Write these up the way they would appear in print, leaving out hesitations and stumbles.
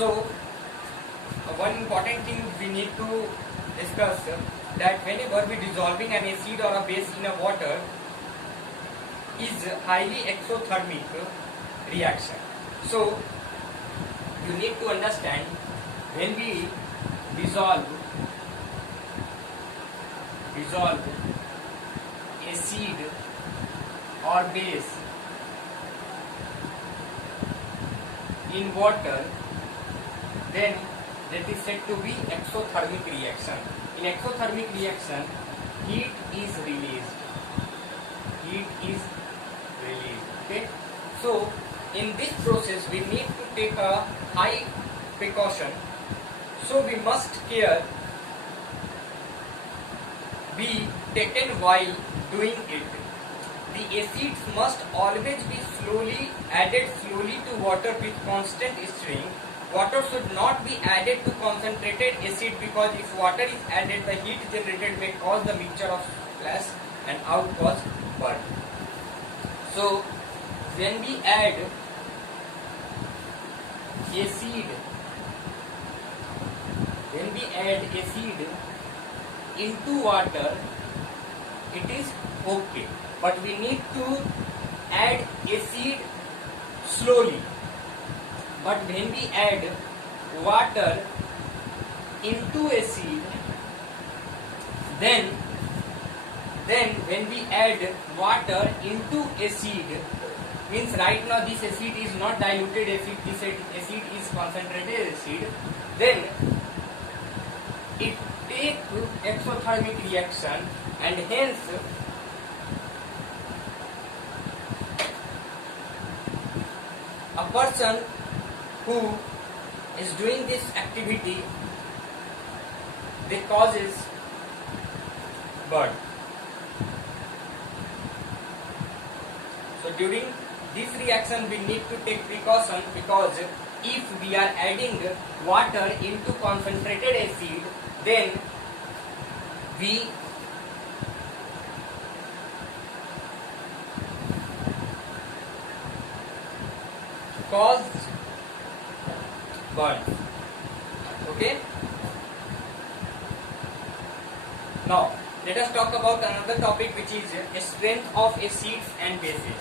So one important thing we need to discuss that whenever we dissolving an acid or a base in a water is highly exothermic reaction. So you need to understand when we dissolve acid or base in water, then that is said to be exothermic reaction. In exothermic reaction, heat is released. Okay. So in this process we need to take a high precaution. So we must care be taken while doing it. The acids must always be added slowly to water with constant stirring. Water should not be added to concentrated acid, because if water is added, the heat generated may cause the mixture of splash and out cause burn. So when we add acid into water, it is okay, but we need to add acid slowly. But when we add water into acid, then when we add water into acid, means right now this acid is not diluted acid, this acid is concentrated acid, then it takes exothermic reaction, and hence a person who is doing this activity, they causes burn. So during this reaction we need to take precaution, because if we are adding water into concentrated acid, then we cause burn. Okay. Now let us talk about another topic, which is strength of acids and bases.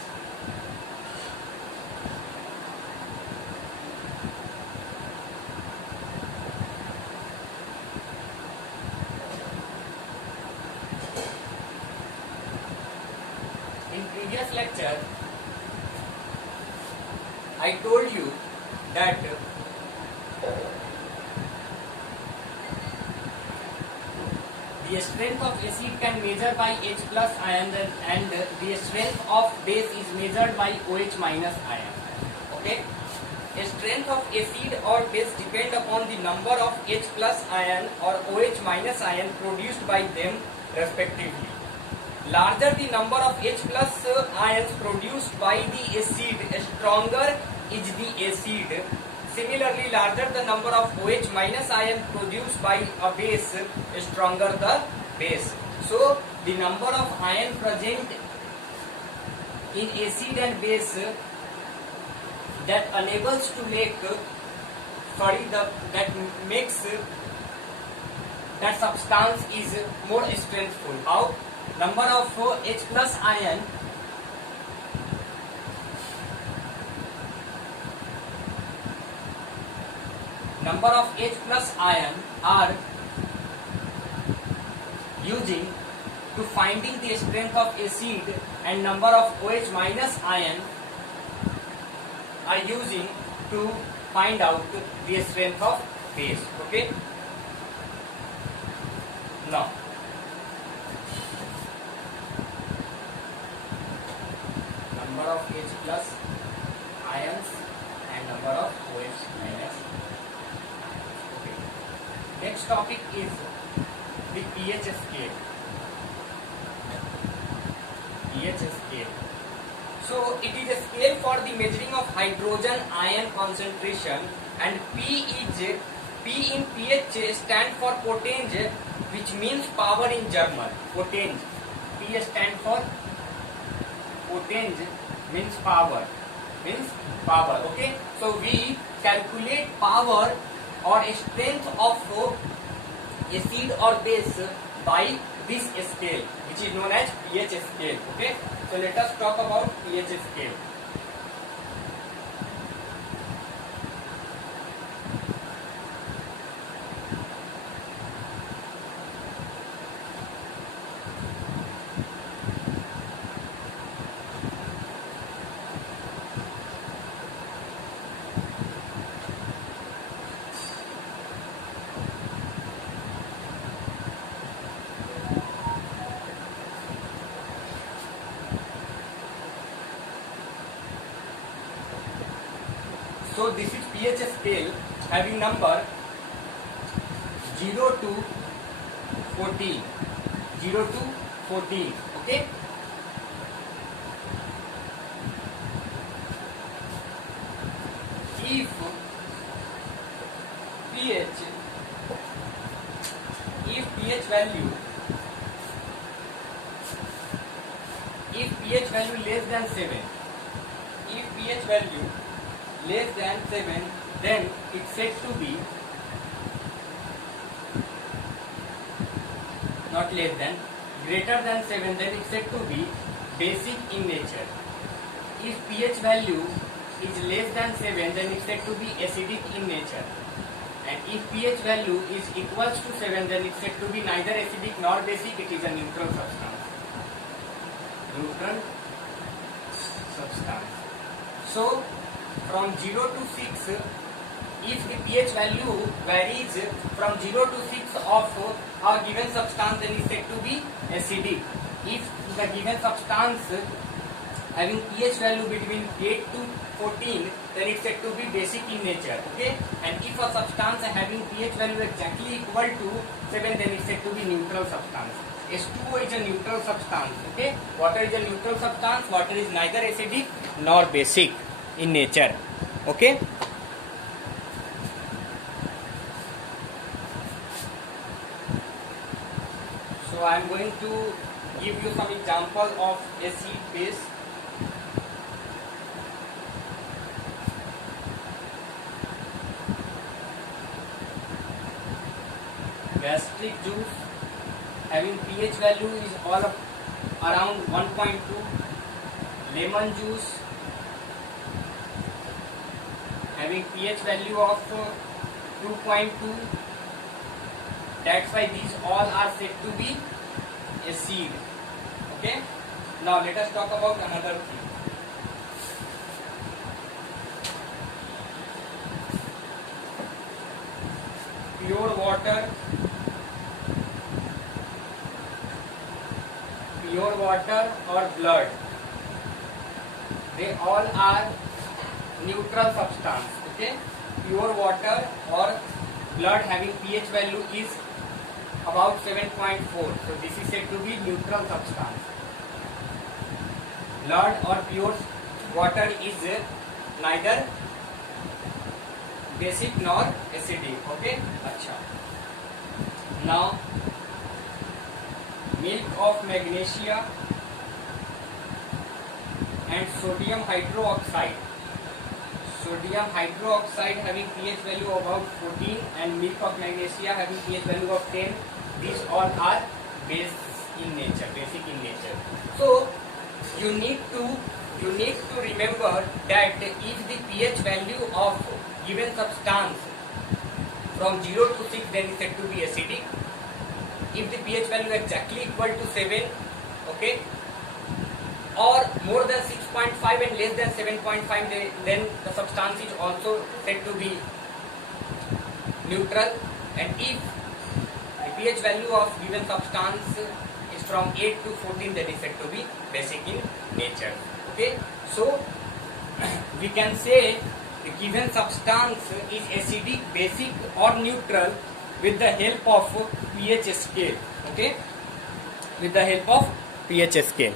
In previous lecture I told you that the strength of acid can measure by H plus ion, and the strength of base is measured by OH minus ion. Okay. The strength of acid or base depend upon the number of H plus ion or OH minus ion produced by them respectively. Larger the number of H plus ions produced by the acid, stronger is the acid. Similarly, larger the number of OH minus ion produced by a base, stronger the base. So the number of ion present in acid and base that enables to make that makes that substance is more strengthful. How? Number of H plus ion are using to finding the strength of acid, and number of OH minus ion are using to find out the strength of base. Okay. Now number of H plus ions and number of OH minus. Okay. Next topic is the pH scale. pH scale. So it is a scale for the measuring of hydrogen ion concentration, and P in pH stand for potenge, which means power in German. Potenge. P stand for potenge, means power. means power. Okay, so we calculate power or strength of acid or base by this scale, which is known as pH scale. Okay, so let us talk about pH scale. So this is pH scale having number 0 to 14. 0 to 14. Okay. If pH value less than 7, if pH value less than 7, then it's said to be not less than, greater than 7, then it's said to be basic in nature. If pH value is less than 7, then it's said to be acidic in nature. And if pH value is equals to 7, then it's said to be neither acidic nor basic, it is a neutral substance. Neutral substance. So from 0 to 6, if the pH value varies from 0 to 6 of a given substance, then it's said to be acidic. If the given substance having pH value between 8 to 14, then it's said to be basic in nature. Okay, and if a substance having pH value exactly equal to 7, then it's said to be neutral substance. H2O is a neutral substance. Okay, water is a neutral substance. Water is neither acidic nor basic in nature. Okay. So I am going to give you some example of acid base. Gastric juice having pH value is all of around 1.2. Lemon juice having pH value of 2.2. That's why these all are said to be acid. Okay. Now let us talk about another thing. Pure water, or blood, they all are neutral substance. Okay, pure water or blood having pH value is about 7.4, so this is said to be neutral substance. Blood or pure water is neither basic nor acidic. Okay, अच्छा. Now milk of magnesia and sodium hydroxide. Sodium hydroxide having pH value about 14 and milk of magnesia having pH value of 10. These all are basic in nature. So you need to remember that if the pH value of given substance from 0 to 6, then is said to be acidic. If the pH value exactly equal to 7, okay, or more than 6.5 and less than 7.5, then the substance is also said to be neutral. And if the pH value of given substance is from 8 to 14, then is said to be basic in nature. Okay, so we can say the given substance is acidic, basic or neutral with the help of pH scale. Okay, with the help of pH scale.